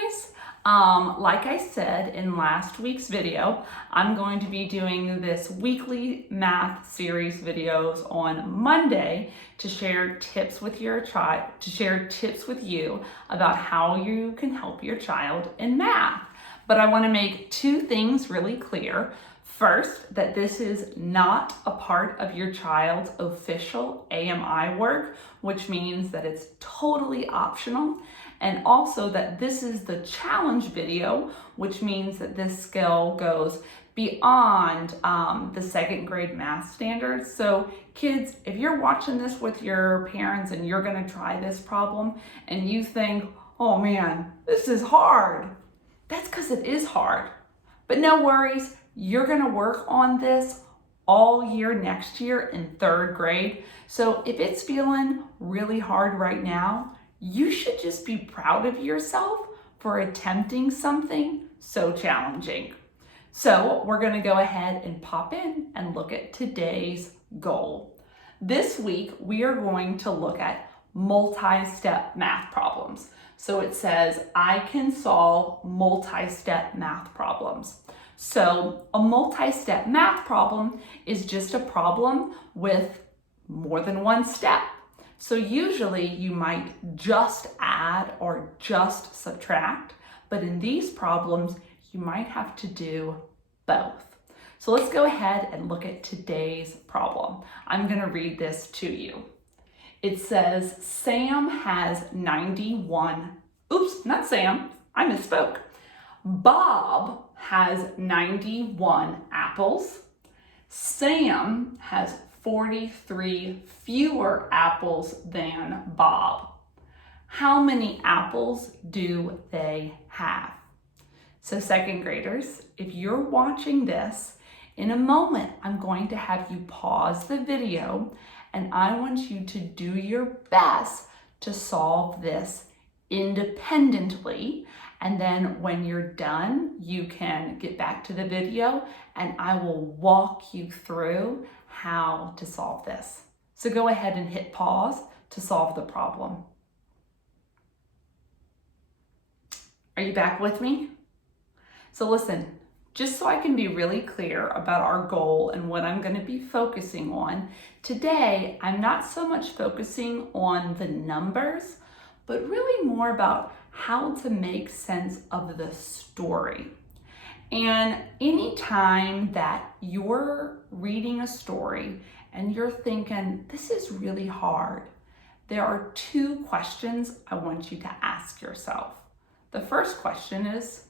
families. Like I said in last week's video, I'm going to be doing this weekly math series videos on Monday to share tips with your child, to share tips with you about how you can help your child in math. But I want to make two things really clear. First, that this is not a part of your child's official AMI work, which means that it's totally optional. And also that this is the challenge video, which means that this skill goes beyond the second grade math standards. So kids, if you're watching this with your parents and you're gonna try this problem and you think, oh man, this is hard, that's because it is hard. But no worries, you're gonna work on this all year next year in third grade. So if it's feeling really hard right now, you should just be proud of yourself for attempting something so challenging. So we're gonna go ahead and pop in and look at today's goal. This week, we are going to look at multi-step math problems. So it says, I can solve multi-step math problems. So a multi-step math problem is just a problem with more than one step. So usually you might just add or just subtract, but in these problems, you might have to do both. So let's go ahead and look at today's problem. I'm gonna read this to you. It says, Sam has 91, oops, not Sam, I misspoke. Bob has 91 apples. Sam has 43 fewer apples than Bob. How many apples do they have? So second graders, if you're watching this, in a moment, I'm going to have you pause the video and I want you to do your best to solve this independently. And then when you're done, you can get back to the video and I will walk you through how to solve this. So go ahead and hit pause to solve the problem. Are you back with me? So listen, just so I can be really clear about our goal and what I'm going to be focusing on, today I'm not so much focusing on the numbers, but really more about how to make sense of the story. And anytime that you're reading a story and you're thinking, this is really hard, there are two questions I want you to ask yourself. The first question is,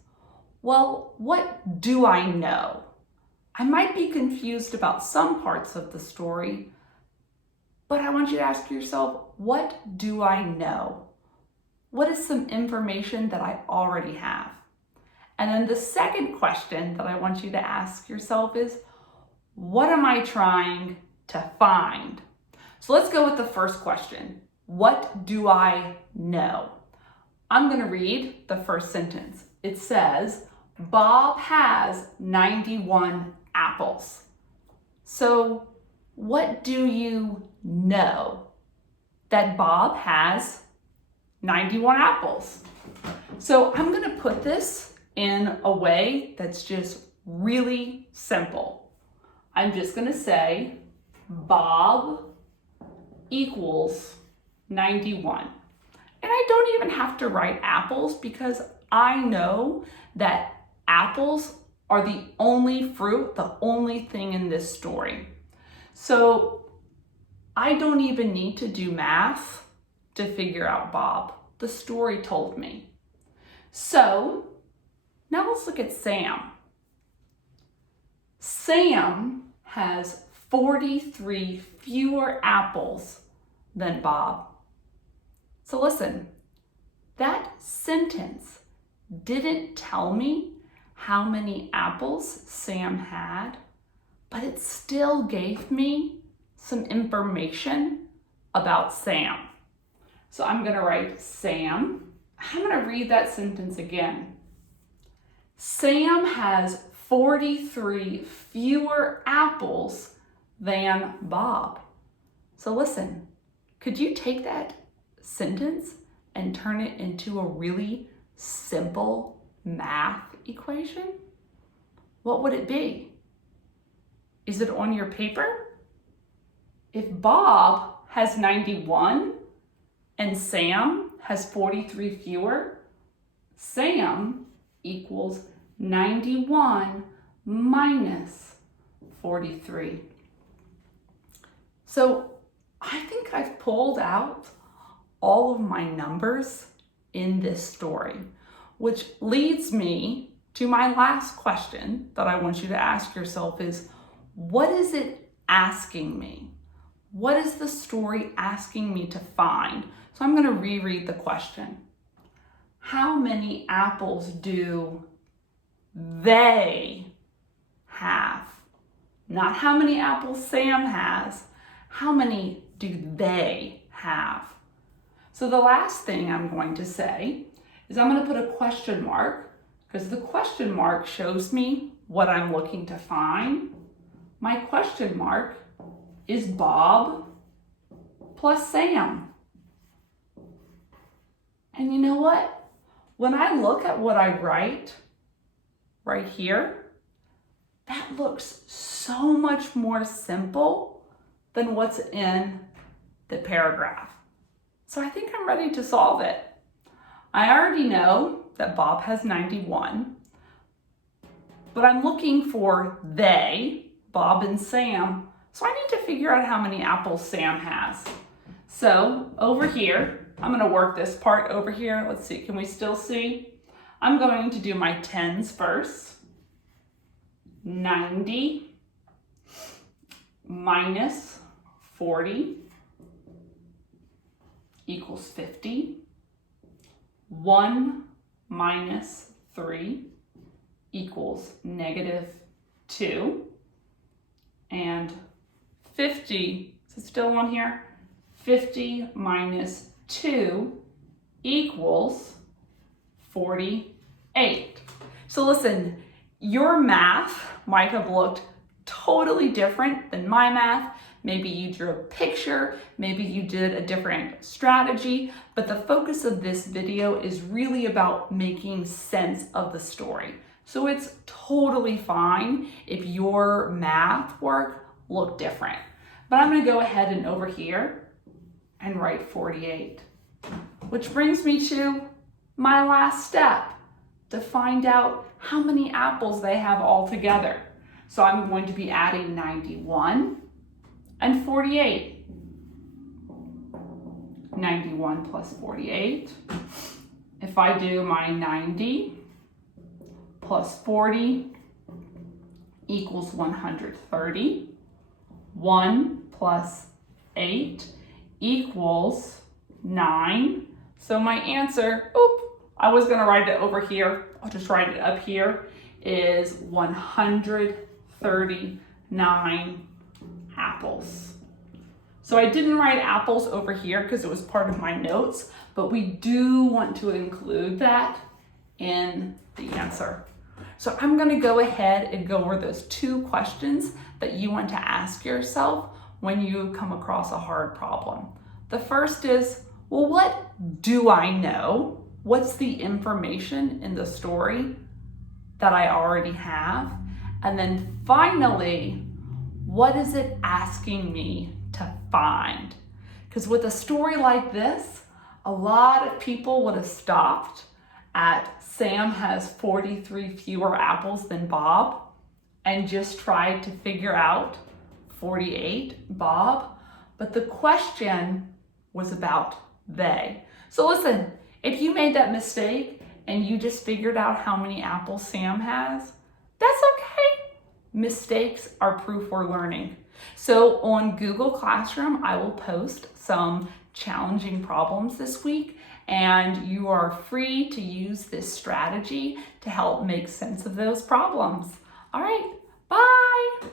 well, what do I know? I might be confused about some parts of the story, but I want you to ask yourself, what do I know? What is some information that I already have? And then the second question that I want you to ask yourself is, what am I trying to find? So let's go with the first question. What do I know? I'm going to read the first sentence. It says, Bob has 91 apples. So what do you know? That Bob has 91 apples. So I'm going to put this in a way that's just really simple. I'm just going to say Bob equals 91. And I don't even have to write apples because I know that apples are the only fruit, the only thing in this story. So I don't even need to do math to figure out Bob. The story told me. So now let's look at Sam. Sam has 43 fewer apples than Bob. So listen, that sentence didn't tell me how many apples Sam had, but it still gave me some information about Sam. So I'm going to write Sam. I'm going to read that sentence again. Sam has 43 fewer apples than Bob. So listen, could you take that sentence and turn it into a really simple math equation, what would it be? Is it on your paper? If Bob has 91 and Sam has 43 fewer, Sam equals 91 minus 43. So I think I've pulled out all of my numbers in this story, which leads me to my last question that I want you to ask yourself is, what is it asking me? What is the story asking me to find? So I'm going to reread the question. How many apples do they have? Not how many apples Sam has. How many do they have? So the last thing I'm going to say is I'm going to put a question mark because the question mark shows me what I'm looking to find. My question mark is Bob plus Sam. And you know what? When I look at what I write right here, that looks so much more simple than what's in the paragraph. So I think I'm ready to solve it. I already know that Bob has 91, but I'm looking for they, Bob and Sam, so I need to figure out how many apples Sam has. So over here, I'm going to work this part over here. Let's see, can we still see? I'm going to do my tens first. 90 minus 40 equals 50. 1 minus 3 equals -2. And 50, is it still on here? 50 minus 2 equals 48. So listen, your math might have looked totally different than my math. Maybe you drew a picture, maybe you did a different strategy, but the focus of this video is really about making sense of the story. So it's totally fine if your math work looked different. But I'm gonna go ahead and over here and write 48, which brings me to my last step to find out how many apples they have all together. So I'm going to be adding 91 and 48. 91 plus 48. If I do my 90 plus 40 equals 130. 1 plus 8 equals 9. So my answer, I was gonna write it over here, I'll just write it up here, is 139 apples. So I didn't write apples over here because it was part of my notes, but we do want to include that in the answer. So I'm gonna go ahead and go over those 2 questions that you want to ask yourself when you come across a hard problem. The first is, well, what do I know? What's the information in the story that I already have? And then finally, what is it asking me to find? Because with a story like this, a lot of people would have stopped at Sam has 43 fewer apples than Bob and just tried to figure out 48 Bob. But the question was about they. So listen, if you made that mistake and you just figured out how many apples Sam has, that's okay. Mistakes are proof we're learning. So on Google Classroom, I will post some challenging problems this week, and you are free to use this strategy to help make sense of those problems. All right, bye.